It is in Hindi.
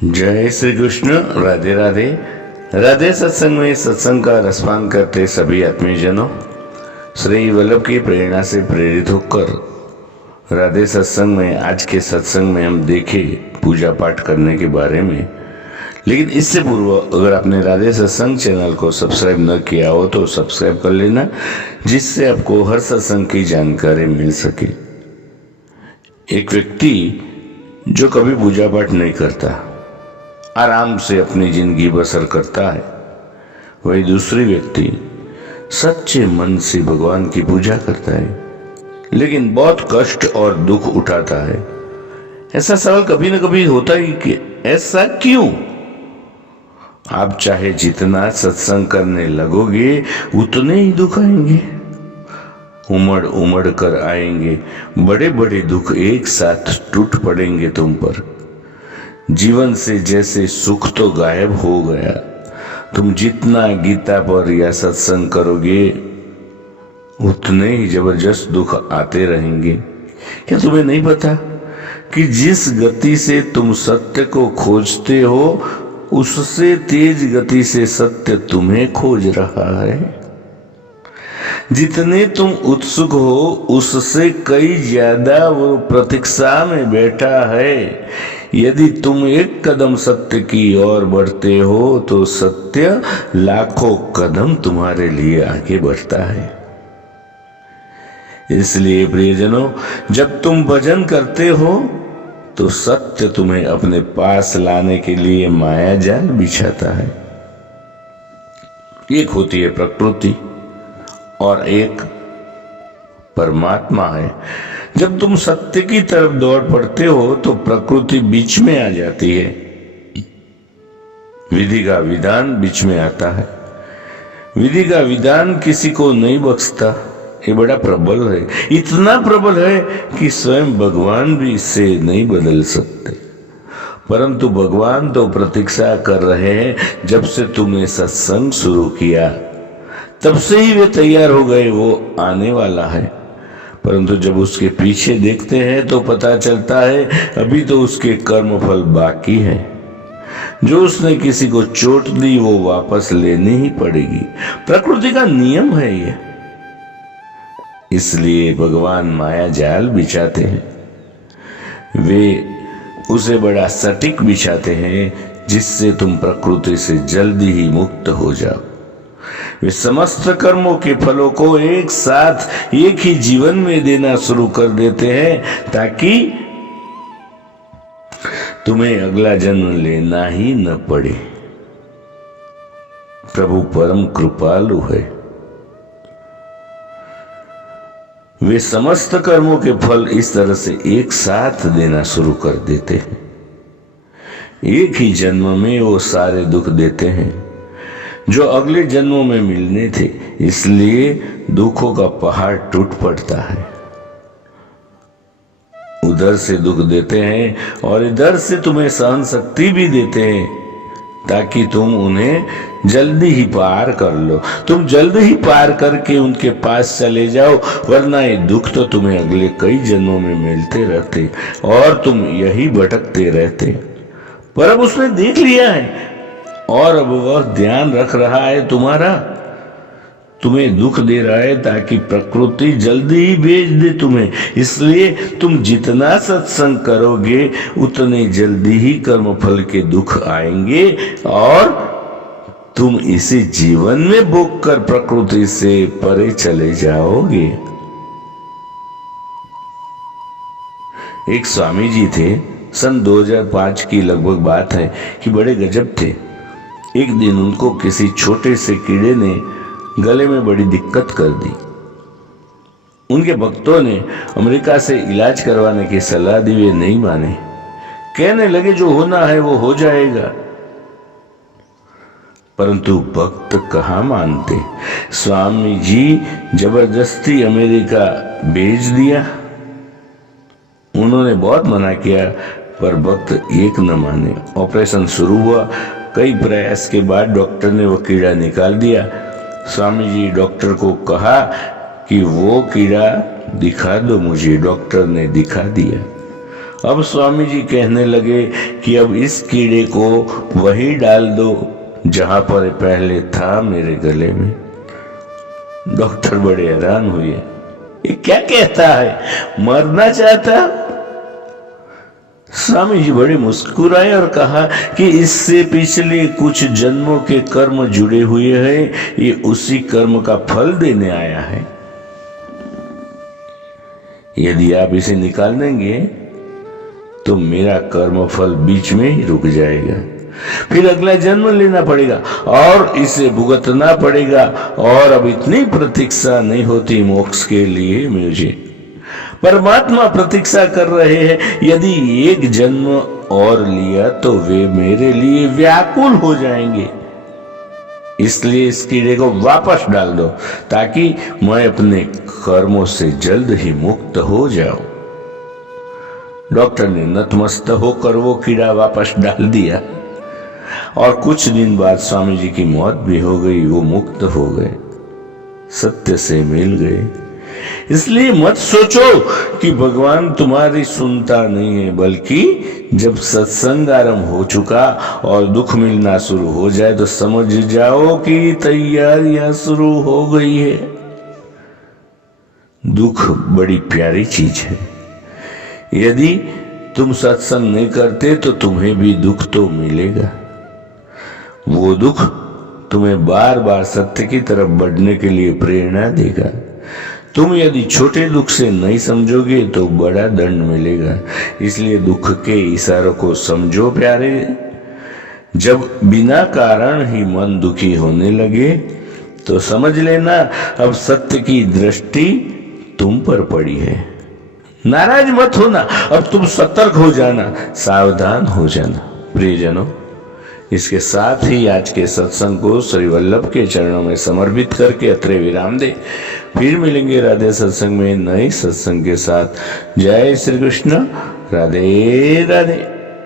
जय श्री कृष्ण। राधे राधे। राधे सत्संग में सत्संग का रसपान करते सभी आत्मीयजनों, श्री वल्लभ की प्रेरणा से प्रेरित होकर राधे सत्संग में आज के सत्संग में हम देखें पूजा पाठ करने के बारे में। लेकिन इससे पूर्व अगर आपने राधे सत्संग चैनल को सब्सक्राइब न किया हो तो सब्सक्राइब कर लेना, जिससे आपको हर सत्संग की जानकारी मिल सके। एक व्यक्ति जो कभी पूजा पाठ नहीं करता, आराम से अपनी जिंदगी बसर करता है, वही दूसरी व्यक्ति सच्चे मन से भगवान की पूजा करता है, लेकिन बहुत कष्ट और दुख उठाता है। ऐसा सवाल कभी न कभी होता ही कि ऐसा क्यों? आप चाहे जितना सत्संग करने लगोगे उतने ही दुख आएंगे, उमड़ उमड़ कर आएंगे। बड़े बड़े दुख एक साथ टूट पड़ेंगे तुम पर। जीवन से जैसे सुख तो गायब हो गया। तुम जितना गीता पर या सत्संग करोगे उतने ही जबरदस्त दुख आते रहेंगे। क्या तुम्हें नहीं पता कि जिस गति से तुम सत्य को खोजते हो उससे तेज गति से सत्य तुम्हें खोज रहा है। जितने तुम उत्सुक हो उससे कई ज्यादा वो प्रतीक्षा में बैठा है। यदि तुम एक कदम सत्य की ओर बढ़ते हो तो सत्य लाखों कदम तुम्हारे लिए आगे बढ़ता है। इसलिए प्रियजनों, जब तुम भजन करते हो तो सत्य तुम्हें अपने पास लाने के लिए माया जाल बिछाता है। एक होती है प्रकृति और एक परमात्मा है। जब तुम सत्य की तरफ दौड़ पड़ते हो तो प्रकृति बीच में आ जाती है, विधि का विधान बीच में आता है। विधि का विधान किसी को नहीं बख्शता, ये बड़ा प्रबल है। इतना प्रबल है कि स्वयं भगवान भी इसे नहीं बदल सकते। परंतु भगवान तो प्रतीक्षा कर रहे हैं। जब से तुमने सत्संग शुरू किया तब से ही वे तैयार हो गए, वो आने वाला है। परंतु जब उसके पीछे देखते हैं तो पता चलता है अभी तो उसके कर्म फल बाकी है। जो उसने किसी को चोट दी वो वापस लेनी ही पड़ेगी। प्रकृति का नियम है ये। इसलिए भगवान माया जाल बिछाते हैं। वे उसे बड़ा सटीक बिछाते हैं जिससे तुम प्रकृति से जल्दी ही मुक्त हो जाओ। वे समस्त कर्मों के फलों को एक साथ एक ही जीवन में देना शुरू कर देते हैं ताकि तुम्हें अगला जन्म लेना ही न पड़े। प्रभु परम कृपालु है। वे समस्त कर्मों के फल इस तरह से एक साथ देना शुरू कर देते हैं। एक ही जन्म में वो सारे दुख देते हैं जो अगले जन्मों में मिलने थे। इसलिए दुखों का पहाड़ टूट पड़ता है। उधर से दुख देते हैं और इधर से तुम्हें सहन शक्ति भी देते हैं ताकि तुम उन्हें जल्दी ही पार कर लो। तुम जल्दी ही पार करके उनके पास चले जाओ, वरना ये दुख तो तुम्हें अगले कई जन्मों में मिलते रहते और तुम यही भटकते रहते। पर अब उसने देख लिया है और अब वह ध्यान रख रहा है तुम्हारा। तुम्हें दुख दे रहा है ताकि प्रकृति जल्दी ही भेज दे तुम्हें। इसलिए तुम जितना सत्संग करोगे उतने जल्दी ही कर्मफल के दुख आएंगे और तुम इसी जीवन में भोग कर प्रकृति से परे चले जाओगे। एक स्वामी जी थे, सन 2005 की लगभग बात है कि बड़े गजब थे। एक दिन उनको किसी छोटे से कीड़े ने गले में बड़ी दिक्कत कर दी। उनके भक्तों ने अमेरिका से इलाज करवाने की सलाह दी, वे नहीं माने। कहने लगे जो होना है वो हो जाएगा। परंतु भक्त कहाँ मानते। स्वामी जी जबरदस्ती अमेरिका भेज दिया। उन्होंने बहुत मना किया पर भक्त एक न माने। ऑपरेशन शुरू हुआ। कई प्रयास के बाद डॉक्टर ने वो कीड़ा निकाल दिया। स्वामी जी डॉक्टर को कहा कि वो कीड़ा दिखा दो मुझे। डॉक्टर ने दिखा दिया अब स्वामी जी कहने लगे कि अब इस कीड़े को वही डाल दो जहां पर पहले था, मेरे गले में। डॉक्टर बड़े हैरान हुए, ये क्या कहता है, मरना चाहता? स्वामी जी बड़े मुस्कुराए और कहा कि इससे पिछले कुछ जन्मों के कर्म जुड़े हुए हैं, ये उसी कर्म का फल देने आया है। यदि आप इसे निकाल देंगे तो मेरा कर्म फल बीच में ही रुक जाएगा, फिर अगला जन्म लेना पड़ेगा और इसे भुगतना पड़ेगा, और अब इतनी प्रतीक्षा नहीं होती मोक्ष के लिए मुझे। परमात्मा प्रतीक्षा कर रहे हैं, यदि एक जन्म और लिया तो वे मेरे लिए व्याकुल हो जाएंगे। इसलिए इस कीड़े को वापस डाल दो ताकि मैं अपने कर्मों से जल्द ही मुक्त हो जाऊं। डॉक्टर ने नतमस्तक होकर वो कीड़ा वापस डाल दिया और कुछ दिन बाद स्वामी जी की मौत भी हो गई, वो मुक्त हो गए, सत्य से मिल गए। इसलिए मत सोचो कि भगवान तुम्हारी सुनता नहीं है, बल्कि जब सत्संग आरंभ हो चुका और दुख मिलना शुरू हो जाए तो समझ जाओ कि तैयारियां शुरू हो गई है। दुख बड़ी प्यारी चीज है। यदि तुम सत्संग नहीं करते तो तुम्हें भी दुख तो मिलेगा। वो दुख तुम्हें बार बार सत्य की तरफ बढ़ने के लिए प्रेरणा देगा। तुम यदि छोटे दुख से नहीं समझोगे तो बड़ा दंड मिलेगा। इसलिए दुख के इशारों को समझो प्यारे। जब बिना कारण ही मन दुखी होने लगे तो समझ लेना अब सत्य की दृष्टि तुम पर पड़ी है। नाराज मत होना, अब तुम सतर्क हो जाना, सावधान हो जाना। प्रियजनों, इसके साथ ही आज के सत्संग को श्री वल्लभ के चरणों में समर्पित करके अत्रे विराम दे। फिर मिलेंगे राधे सत्संग में नए सत्संग के साथ। जय श्री कृष्ण। राधे राधे।